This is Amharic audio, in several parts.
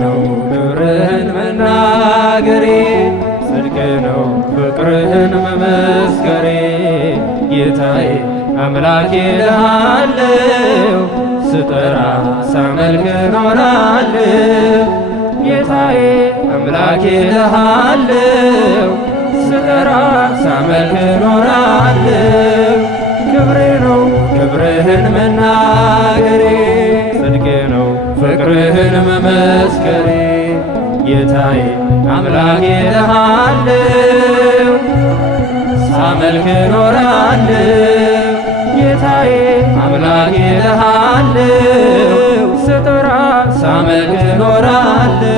ነው ክብርህን መናገሬ ጽድቅ ነው ፍቅርህን መመስከሬ ጌታዬ አምላኬ እልሃለሁ ስጠራ ሳመልክ እኖራለሁ ጌታዬ አምላኬ እልሃለሁ ስጠራ ሳመልክ እኖራለሁ ክብሬ ነው ክብርህን መናገሬ ጽድቅ ነው ፍቅርህን መመስከሬ ጌታዬ አምላኬ እልሃለሁ ሳመልክ እኖራለሁ ጌታዬ አምላኬ እልሃለሁ ስጠራ ሳመልክ እኖራለሁ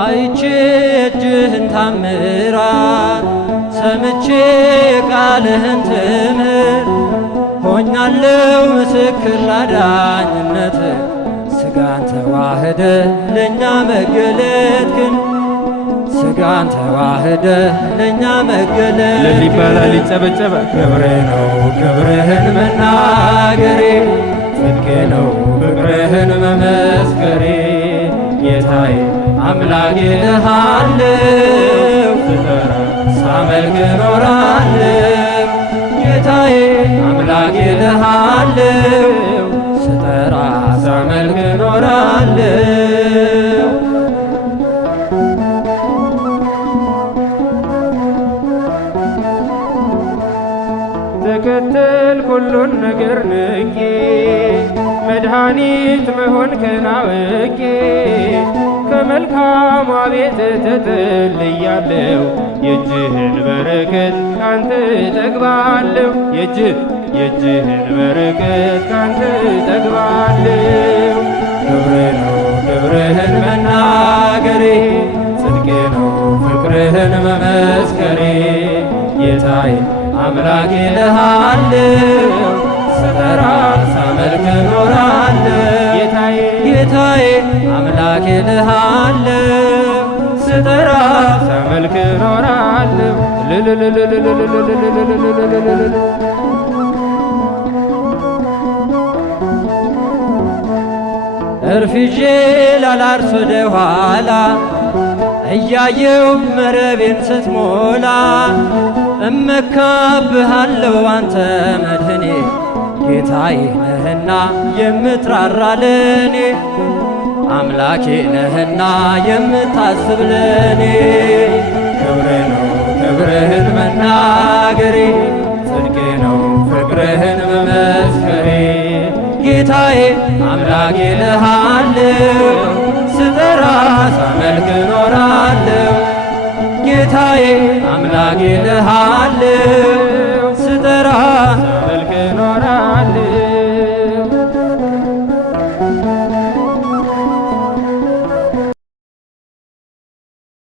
አይቼ እጅህን ታምራት ሰምቼ ቃልህን ትምህርት ሆኛለሁ ምስክር ላዳኝነት ሥጋን ተዋህደ ለእኛ መገለጥክን ሥጋን ተዋህደ ለእኛ መገለጥ ይባላል ይጨበጨባል። ክብሬ ነው ክብርህን መናገሬ ጽድቄ ነው ፍቅርህን መመስከሬ ጌታዬ አምላኬ እልሃለሁ ስጠራ ሳመልክ እኖራለሁ ጌታዬ አምላኬ እልሃለሁ ስጠራ ሳመልክ እኖራለሁ ተከተልኩ ሁሉን ነገር ንቄ መድኃኒት መሆንክን አውቄ ከመልካሟ ቤት ተጠልያለሁ የእጅህን በረከት ካንተ እጠግባለሁ የእጅህን በረከት ካንተ እጠግባለሁ ክብሬ ነው ክብርህን መናገሬ ጽድቄ ነው ፍቅርህን መመስከሬ ጌታዬ አምላኬ እልሃለሁ ስጠራ ሳመልክ እኖራለሁ ጌታዬ አምላኬ እልሃለሁ ስጠራ ሳመልክ እኖራለሁ እርፍጄ ላላርስ ወደ ኋላ እያየው መረቤን ስትሞላ እመካብሃለሁ አንተ መድህኔ ጌታዬ ነህና የምትራራ ለኔ አምላኬ ነህና የምታስብ ለኔ ክብሬ ነው ክብርህን መናገሬ ጽድቄ ነው ፍቅርህን መመስከሬ ጌታዬ አምላኬ እልሃለሁ ስጠራ ሳመልክ እኖራለሁ ጌታዬ አምላኬ እልሃለሁ ስጠራ ሳመልክ እኖራለሁ